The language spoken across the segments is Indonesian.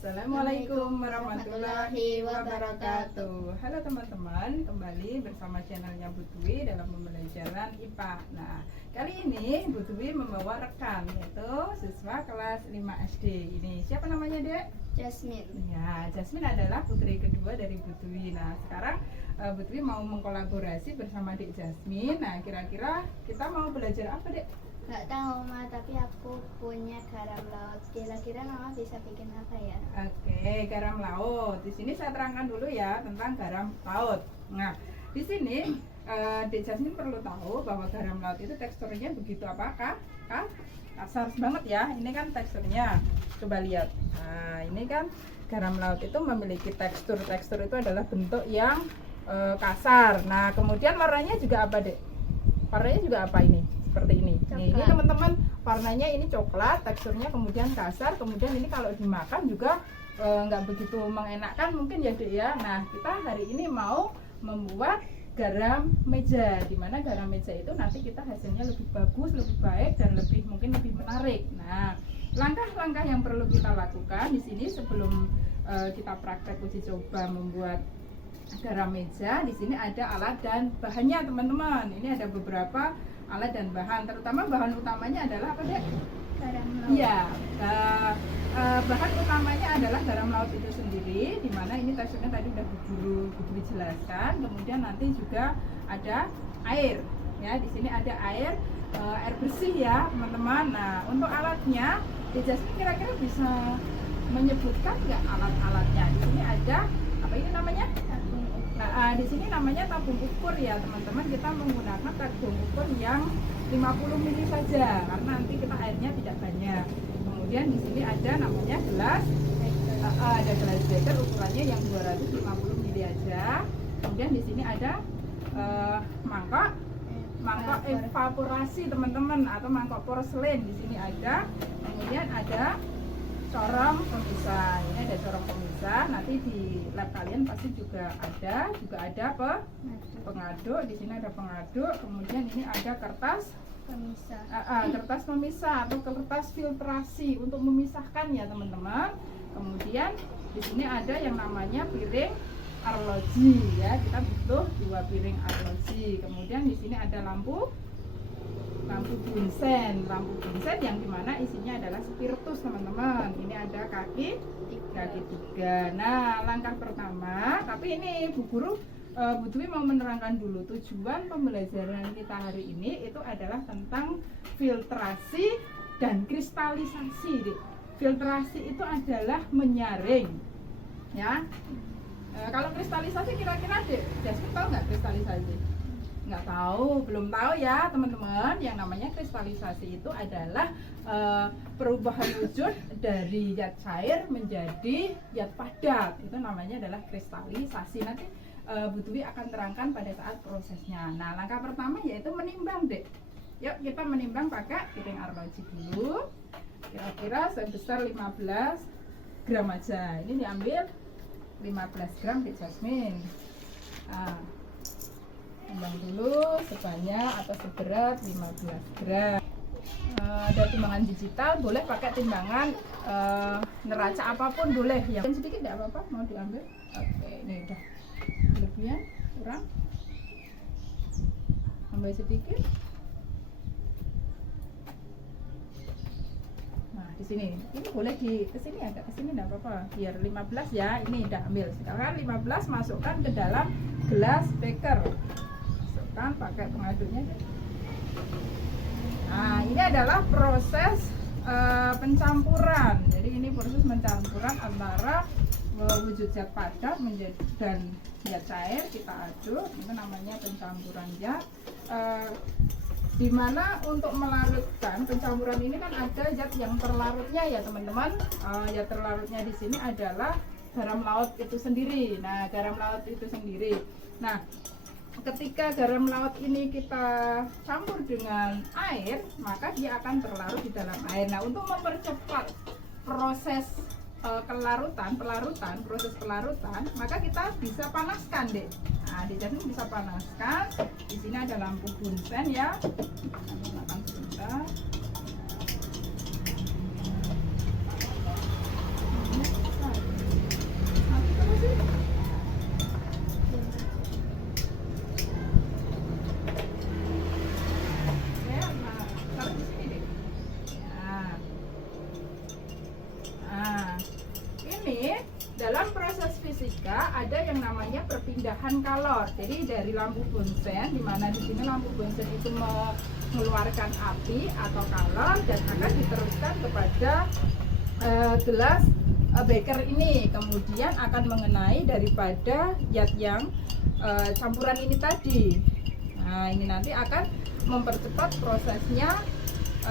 Assalamualaikum warahmatullahi wabarakatuh. Halo teman-teman, kembali bersama channelnya Bu Dwi dalam pembelajaran IPA. Nah, kali ini Bu Dwi membawa rekan, yaitu siswa kelas 5 SD. Ini siapa namanya, Dek? Jasmine. Ya, Jasmine adalah putri kedua dari Bu Dwi. Nah, sekarang Bu Dwi mau mengkolaborasi bersama Dek Jasmine. Nah, kira-kira kita mau belajar apa, Dek? Gak tahu Ma, tapi aku punya garam laut. Kira-kira Mama bisa bikin apa ya? Oke, garam laut. Di sini saya terangkan dulu ya tentang garam laut. Nah, di sini Dek Jasmine perlu tahu bahwa garam laut itu teksturnya begitu apakah? Kasar banget ya. Ini kan teksturnya. Coba lihat. Nah, ini kan garam laut itu memiliki tekstur. Tekstur itu adalah bentuk yang kasar. Nah, kemudian warnanya juga apa, Dek? Warnanya juga apa ini? Seperti ini. Nih, ini teman-teman, warnanya ini coklat, teksturnya kemudian kasar, kemudian ini kalau dimakan juga nggak begitu mengenakkan mungkin ya, Dek ya. Nah, kita hari ini mau membuat garam meja, dimana garam meja itu nanti kita hasilnya lebih bagus, lebih baik, dan mungkin lebih menarik. Nah, langkah-langkah yang perlu kita lakukan di sini sebelum kita praktek uji coba membuat garam meja, di sini ada alat dan bahannya, teman-teman. Ini ada beberapa alat dan bahan, terutama bahan utamanya adalah apa, Dek? Garam laut. Iya, bahan utamanya adalah garam laut itu sendiri, dimana ini teksturnya tadi udah Bu Dwi jelaskan. Kemudian nanti juga ada air, ya. Di sini ada air bersih ya, teman-teman. Nah, untuk alatnya, Jasmine kira-kira bisa menyebutkan nggak alat-alatnya? Di sini ada apa ini namanya? Nah, di sini namanya tabung ukur ya, teman-teman. Kita menggunakan tabung ukur yang 50 ml saja, karena nanti kita airnya tidak banyak. Kemudian di sini ada namanya gelas, ada gelas beker ukurannya yang 250 ml aja. Kemudian di sini ada mangkok evaporasi, teman-teman, atau mangkok porselen. Di sini ada. Kemudian ada corong pemisah. Ini ada corong pemisah. Nanti di lab kalian pasti juga ada pengaduk. Di sini ada pengaduk. Kemudian ini ada kertas Pemisah. Kertas pemisah atau kertas filtrasi untuk memisahkan ya, teman-teman. Kemudian di sini ada yang namanya piring arloji ya. Kita butuh 2 piring arloji. Kemudian di sini ada lampu bunsen yang dimana isinya adalah spiritus, teman-teman. Ini ada kaki 3. Nah, langkah pertama, tapi ini Bu Dwi mau menerangkan dulu tujuan pembelajaran kita hari ini itu adalah tentang filtrasi dan kristalisasi. Filtrasi itu adalah menyaring ya. Kalau kristalisasi kira-kira Jasmine tahu nggak kristalisasi? Nggak tahu, belum tahu ya, teman-teman. Yang namanya kristalisasi itu adalah perubahan wujud dari zat cair menjadi zat padat. Itu namanya adalah kristalisasi. Nanti Bu Dwi akan terangkan pada saat prosesnya. Nah, langkah pertama yaitu menimbang, Dek. Yuk kita menimbang pakai piring arloji dulu. Kira-kira sebesar 15 gram aja. Ini diambil 15 gram, Dek Jasmine. Nah, timbang dulu sebanyak atau seberat 15 gram. Ada timbangan digital, boleh pakai timbangan neraca apapun boleh ya. Dan sedikit tidak apa-apa, mau diambil. Oke, ini udah kelebihan, kurang. Ambil sedikit. Nah, di sini. Ini boleh ke sini, agak ke sini enggak apa-apa. Biar 15 ya. Ini udah ambil. Sekarang 15 masukkan ke dalam gelas beker. Pakai pengaduknya. Nah, ini adalah proses pencampuran. Jadi ini proses pencampuran antara wujud zat padat dan zat cair. Kita aduk, itu namanya pencampuran zat. Dimana untuk melarutkan pencampuran ini kan ada zat yang terlarutnya ya, teman-teman. Zat terlarutnya di sini adalah garam laut itu sendiri. Nah, garam laut itu sendiri. Nah, ketika garam laut ini kita campur dengan air, maka dia akan terlarut di dalam air. Nah, untuk mempercepat proses proses pelarutan, maka kita bisa panaskan, Dek. Nah, di sini bisa panaskan. Di sini ada lampu bunsen ya. Nyalakan sebentar. sini dalam proses fisika ada yang namanya perpindahan kalor. Jadi dari lampu bunsen, di mana di sini lampu bunsen itu mengeluarkan api atau kalor dan akan diteruskan kepada gelas beker ini, kemudian akan mengenai daripada zat yang campuran ini tadi. Nah, ini nanti akan mempercepat prosesnya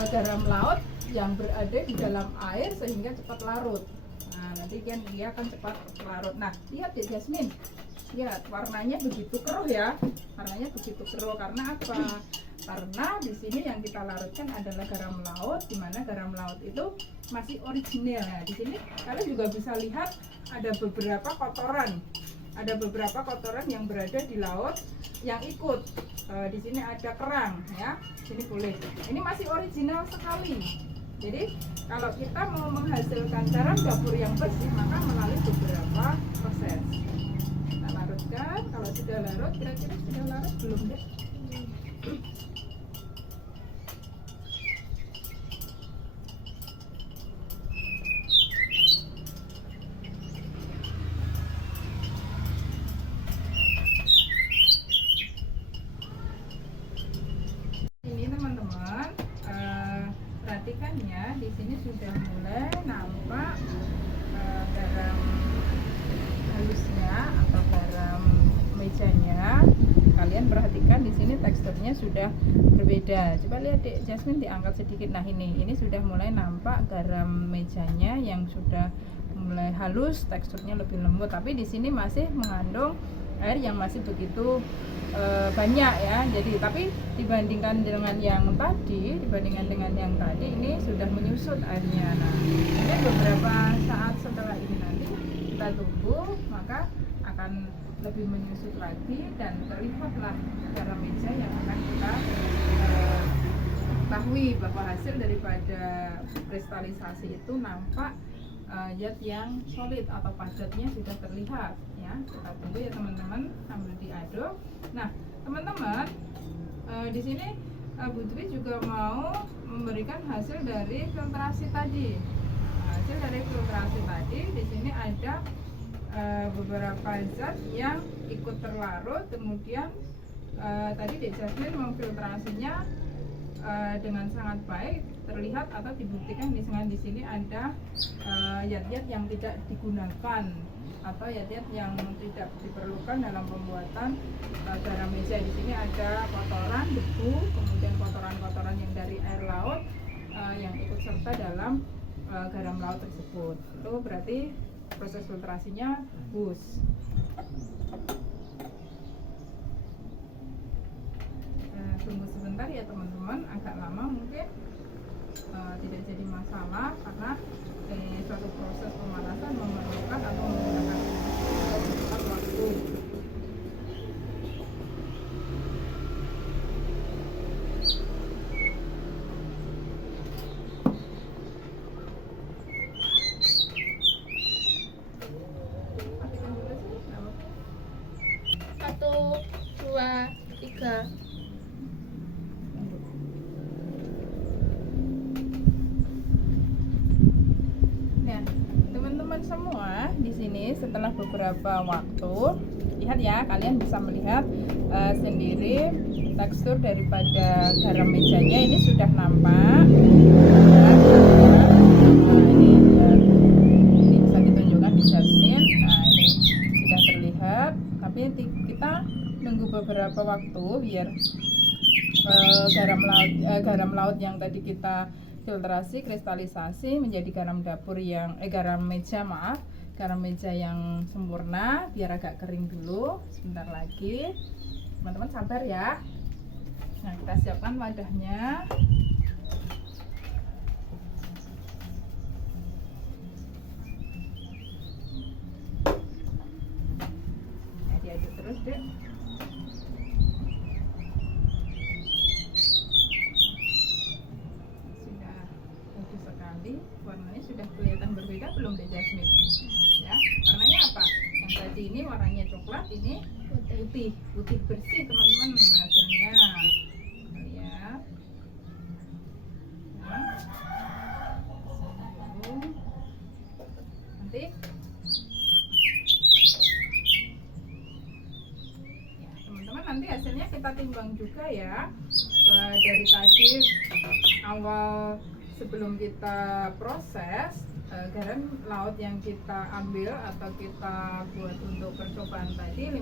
garam laut yang berada di dalam air sehingga cepat larut. Nah, nanti kan dia akan cepat larut. Nah, lihat ya Jasmine, lihat warnanya begitu keruh ya, warnanya begitu keruh karena apa? Karena di sini yang kita larutkan adalah garam laut, di mana garam laut itu masih original. Nah, di sini kalian juga bisa lihat ada beberapa kotoran yang berada di laut yang ikut. Di sini ada kerang ya, sini boleh. Ini masih original sekali. Jadi kalau kita mau menghasilkan garam dapur yang bersih maka melalui beberapa proses. Kita larutkan, kalau sudah larut, kira-kira sudah larut belum deh? Ini teman-teman, perhatikan ya, di sini sudah mulai nampak garam halusnya atau garam mejanya. Kalian perhatikan di sini teksturnya sudah berbeda. Coba lihat Dek Jasmine, diangkat sedikit. Nah, ini sudah mulai nampak garam mejanya yang sudah mulai halus, teksturnya lebih lembut. Tapi di sini masih mengandung air yang masih begitu banyak ya. Jadi tapi dibandingkan dengan yang tadi, ini sudah menyusut airnya. Nah, ini beberapa saat setelah ini nanti kita tunggu, maka akan lebih menyusut lagi dan terlihatlah garam meja yang akan kita ketahui bahwa hasil daripada kristalisasi itu nampak zat yang solid atau padatnya sudah terlihat ya. Kita tunggu ya teman-teman sambil diaduk. Nah teman-teman, di sini Bu Dwi juga mau memberikan hasil dari filtrasi tadi. Hasil dari filtrasi tadi di sini ada beberapa zat yang ikut terlarut, kemudian tadi Dek Jasmine memfiltrasinya dengan sangat baik, terlihat atau dibuktikan di sini ada zat-zat yang tidak digunakan atau zat-zat yang tidak diperlukan dalam pembuatan garam meja. Di sini ada kotoran, debu, kemudian kotoran-kotoran yang dari air laut yang ikut serta dalam garam laut tersebut. Itu berarti proses filtrasinya bagus. Tunggu sebentar ya teman-teman, agak lama mungkin, tidak jadi masalah karena suatu proses pemanasan memerlukan atau menggunakan waktu. Satu, dua, tiga. Nah, teman-teman semua di sini setelah beberapa waktu, lihat ya, kalian bisa melihat sendiri tekstur daripada garam mejanya ini sudah nampak. Ini bisa ditunjukkan di Jasmine. Nah, ini sudah terlihat. Tapi kita nunggu beberapa waktu biar garam laut yang tadi kita filtrasi, kristalisasi menjadi garam dapur yang garam meja yang sempurna, biar agak kering dulu. Sebentar lagi, teman-teman sabar ya. Nah, kita siapkan wadahnya. Nah, diaduk terus deh. Warnanya sudah kelihatan berbeda belum deh Jasmine? Ya, warnanya apa? Yang tadi ini warnanya coklat, ini putih bersih teman-teman hasilnya. Lihat. Nah, nanti kita timbang juga ya. Dari tadi awal sebelum kita proses, garam laut yang kita ambil atau kita buat untuk percobaan tadi 15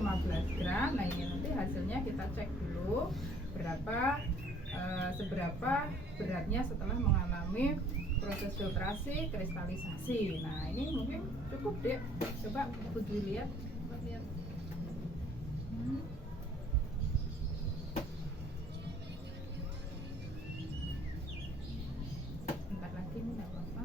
gram. Nah ini nanti hasilnya kita cek dulu seberapa beratnya setelah mengalami proses filtrasi kristalisasi. Nah ini mungkin cukup deh, coba Putri lihat. Bentar lagi ini nggak apa-apa.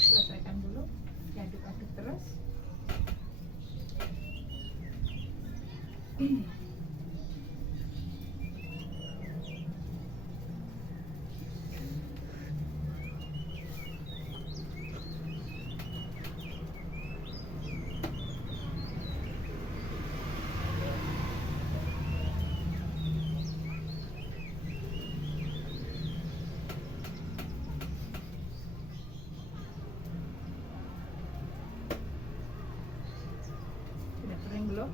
Selesaikan dulu, diaduk-aduk terus. Sudah kering belum?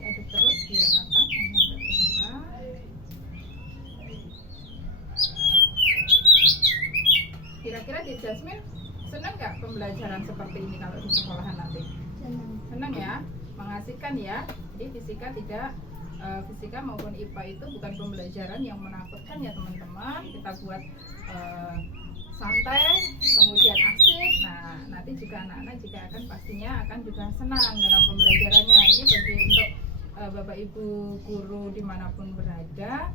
Diaduk terus biar matang sampai tumbang. Kira-kira di Jasmine senang nggak pembelajaran seperti ini kalau di sekolahan nanti? Senang. Senang ya, mengasihkan ya. Jadi fisika maupun IPA itu bukan pembelajaran yang menakutkan ya teman-teman. Kita buat santai, kemudian asik. Nah nanti juga anak-anak juga akan pastinya akan juga senang dalam pembelajarannya. Ini bagi untuk Bapak Ibu guru dimanapun berada.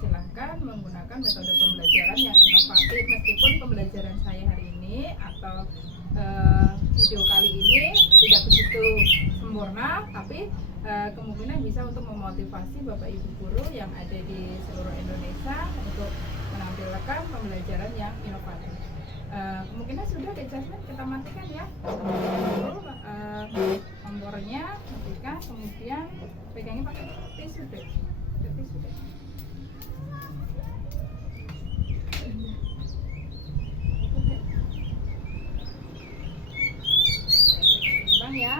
Silahkan menggunakan metode pembelajaran yang inovatif. Meskipun pembelajaran saya hari ini atau video kali ini tidak begitu sempurna, tapi kemungkinan bisa untuk memotivasi Bapak Ibu guru yang ada di seluruh Indonesia untuk menampilkan pembelajaran yang inovatif. Kemungkinan sudah deh Jasmine, kita matikan ya. Dulu kompornya matikan, kemudian pegangnya pakai tisu deh. Tisu deh. Timbang ya.